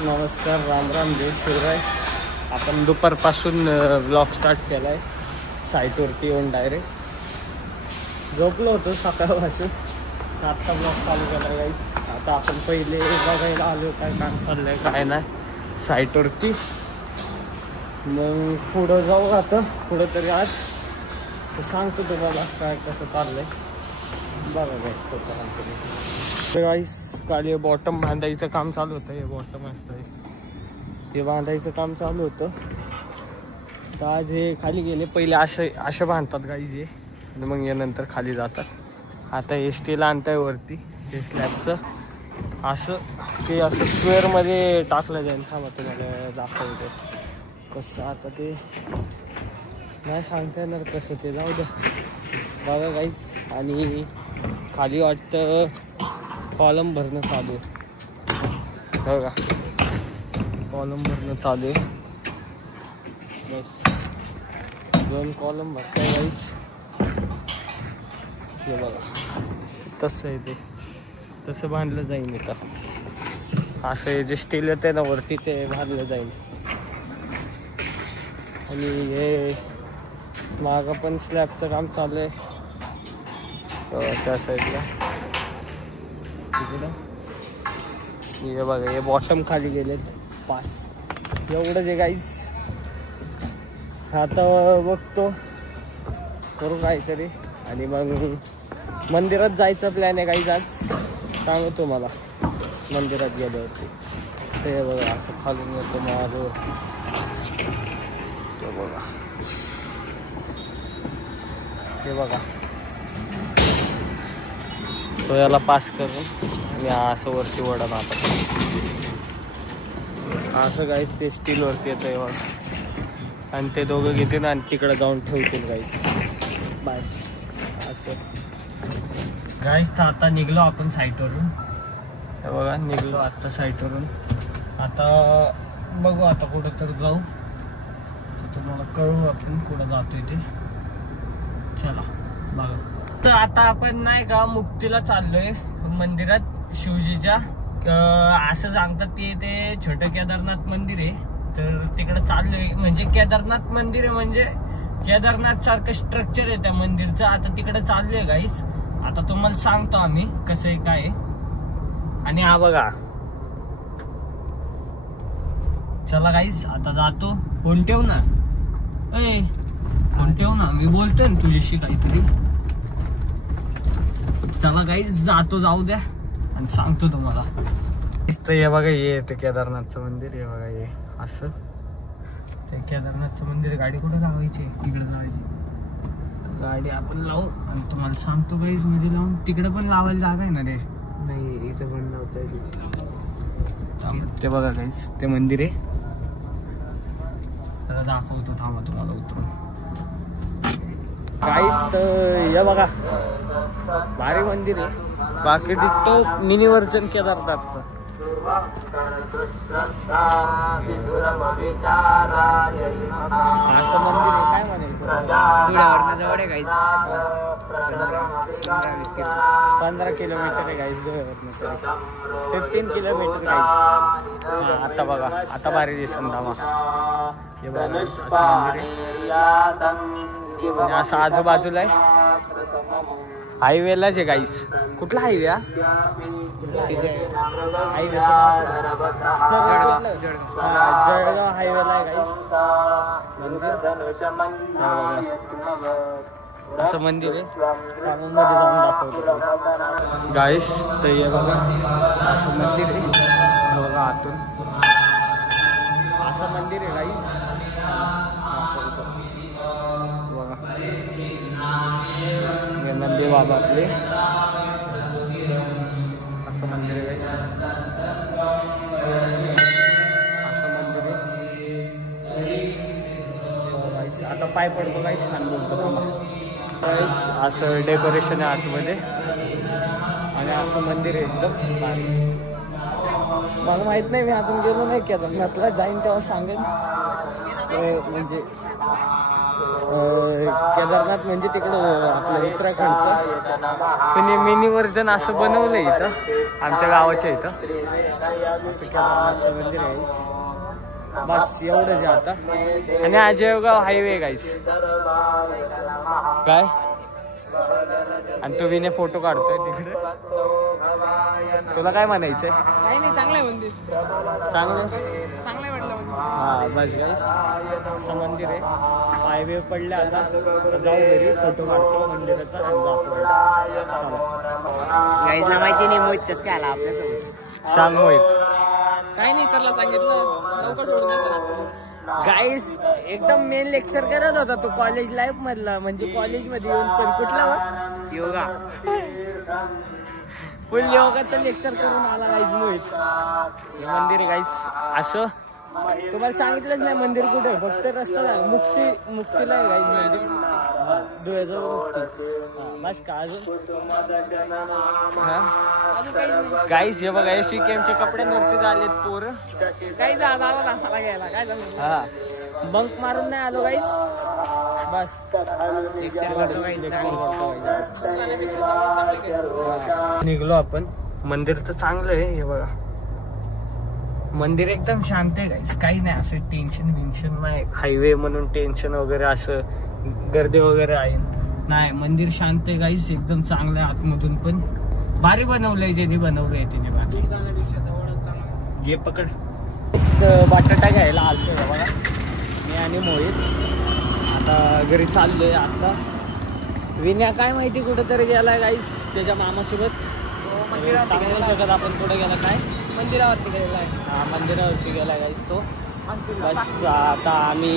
नमस्कार, राम राम, जय शिवराय. आपण दुपारपासून ब्लॉग स्टार्ट केला आहे. साईटवरती येऊन डायरेक्ट झोपलो होतो सकाळपासून. आत्ता ब्लॉग चालू केला गाईस. आता आपण पहिले बघायला आलो काय काम चाललं आहे काय नाही साईटवरती. मग पुढं जाऊ आता पुढं तरी आज सांगतो तुम्हाला काय कसं चाललं आहे. बघा गाईस तोपर्यंत गाईस. खाली बॉटम बांधायचं काम चालू होतं. हे बॉटम असतं हे बांधायचं काम चालू होतं. तर आज हे खाली गेले. पहिले असे बांधतात गाईज हे आणि मग या नंतर खाली जातात. आता हे स्टील आणताय वरती हे स्लॅबचं. असं ते असं स्क्वेअरमध्ये टाकलं जाईल. थांबा तुम्हाला दाखवतो कसं. आता ते नाही सांगता येणार कसं ते, जाऊ द्या. बघा गाईज. आणि खाली वाटतं कॉलम भरणं चालू आहे. बघा कॉलम भरणं चालू आहे. बस 2 कॉलम भरताय गाईस. हे बघा तसं आहे ते, तसं बांधलं जाईल. इथं असं जे स्टील येते ना वरती ते बांधलं जाईल. आणि हे मागं पण स्लॅबचं काम चालू आहे त्या साईडला. हे बघा हे बॉटम खाली गेलेत 5. एवढं जे गाईज. आता बघतो करू काहीतरी आणि मग मंदिरात जायचा प्लॅन आहे गाईज आज. सांगतो मला मंदिरात गेल्यावरती. ते बघा असं खालून येतो माझं. ते बघा हे बघा तो याला पास करून आणि असं वरती वडा आता असं गाईस. ते स्टीलवरती येतं एवढं आणि ते दोघं घेतील आणि तिकडं जाऊन ठेवतील गाईस. बस असं गाईस. तर आता निघलो आपण साईटवरून. हे बघा निघलो आत्ता साईटवरून. आता बघू आता कुठं तर जाऊ. तर तुम्हाला कळू आपण कुठं जातोय ते. चला बघा. तर आता आपण नाही का मुक्तीला चाललोय मंदिरात शिवजीच्या. असं सांगतात ते छोटं केदारनाथ मंदिर आहे. तर तिकडे चाललोय. म्हणजे केदारनाथ मंदिर आहे म्हणजे केदारनाथ सारखं स्ट्रक्चर आहे त्या मंदिरचं. आता तिकडे चाललोय गाईस. आता तुम्हाला सांगतो आम्ही कसं आहे काय. आणि हा बघा. चला गाईस आता जातो. फोन ठेव ना. फोन ठेव ना. मी बोलतोय ना तुझ्याशी काहीतरी. चला गाईस जातो. जाऊ द्या आणि सांगतो तुम्हाला. हे बघा हे ते केदारनाथचं मंदिर. हे बघा हे असं ते केदारनाथचं मंदिर. गाडी कुठं लावायची? तिकडे लावायची. गाडी आपण लावू आणि तुम्हाला सांगतो गाईस. मध्ये लावून तिकडे पण लावायला जागा आहे ना रे. नाही इथं पण लावता येईल. ते बघा गाईस ते मंदिर आहे. त्याला दाखवतो थांबा तुम्हाला उतरून गाईस. तर हे बघा भारी मंदिर आहे. बाकी डिट्टो मिनी वर्जन केदारनाथचं. असं मंदिर आहे. काय म्हणायचं जवळ आहे गाईस. 15 किलोमीटर आहे गाईस. धुळ्यावरनं 15 किलोमीटर गाईस. आता बघा आता भारी दिसन धामा. हे बघा असं मंदिर आहे. असं आजूबाजूला आहे. हायवेलाच आहे गाईस. कुठला हायवे हा? जळगाव हायवेला आहे गाईस मंदिर. असं मंदिर आहे. मध्ये जाऊन दाखवतो गाईस. तर हे बघा असं मंदिर आहे. बघा आतून असं मंदिर आहे गाईस. नंदी बाबा आपले असं मंदिर आहे. असं मंदिर आहे. आता पाय पडतो गाईस. छान बोलतो गाईस. असं डेकोरेशन आहे आतमध्ये आणि असं मंदिर आहे एकदम भारी. मला माहित नाही. मी अजून गेलो नाही केदारनाथला. जाईन तेव्हा सांगेन. म्हणजे केदारनाथ म्हणजे तिकडं आपलं उत्तराखंडचं मिनी वर्जन असं बनवलंय इथं आमच्या गावाच्या इथं. असं केदारनाथचं मंदिर आहे. बस एवढंच आहे आता. आणि अजयगाव हायवे गाईस काय. आणि तो विने फोटो काढतोय तिकडे. तुला काय म्हणायचंय? काही नाही, चांगलं आहे मंदिर. चांगलं वाटलं. हा बस गाईस असं मंदिर आहे. पायवे पडले आता तर जाऊ घरी फोटो काढतो मंदिराचा आणि जातो. गाईजला माहिती नाही मोहित कसं काय आला आपल्यासोबत. सांग मोहित. काही नाही सरला सांगितलं लवकर सोडून द्यायचं. गाईस एकदम मेन लेक्चर करत होता तो कॉलेज लाईफ मधला. म्हणजे कॉलेज मध्ये येऊन पण कुठला योगा फुल योगाचं लेक्चर करून आला गाईस मोहित. हे मंदिर गाईस असं तुम्हाला सांगितलंच नाही मंदिर कुठे. फक्त रस्ता मुक्तीला आहे गाईस मंदिर. धुळ्याजवळ मुक्ती. बस का अजून गाईस हे बघा SVKMच्या कपड्यांवरती झालेत पोरं. काही मला घ्यायला काय झालं. हा बंक मारून नाही आलो गाईस. बस निघलो आपण. मंदिर तर चांगलं आहे. हे बघा मंदिर एकदम शांत आहे गाईस. काही नाही असं टेन्शन नाही. हायवे म्हणून टेन्शन वगैरे असं गर्दी वगैरे आहे नाही. मंदिर शांत आहे गाईस एकदम चांगलं आहे. आतमधून पण भारी बनवलंय. ज्यांनी बनवलंय त्याने बाकी घे पकड. बटाटा घ्यायला आलतोय बघा मी आणि मोहित. आता घरी चाललोय. आता विन्या काय माहिती कुठेतरी गेलाय गाईस त्याच्या मामासोबत. सांगू शकत आपण कुठे गेला काय. मंदिरावरती गेलाय. हा मंदिरावरती गेलाय गाईस तो. बस आता आम्ही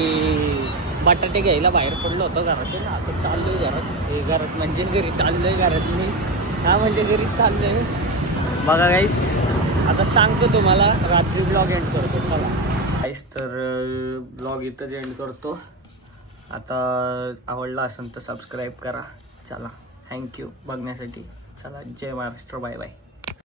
बटाटे घ्यायला बाहेर पडलो होतो घरातून. आता चाललोय घरात म्हणजे घरी चाललोय. घरात मी हा म्हणजे घरीच चाललोय बघा गाईस. आता सांगतो तुम्हाला रात्री ब्लॉग एंड करतो. चला गाईस तर ब्लॉग इथंच एंड करतो. आता आवडला असेल तर सबस्क्राईब करा. चला थँक्यू बघण्यासाठी. चला जय महाराष्ट्र. Bye bye.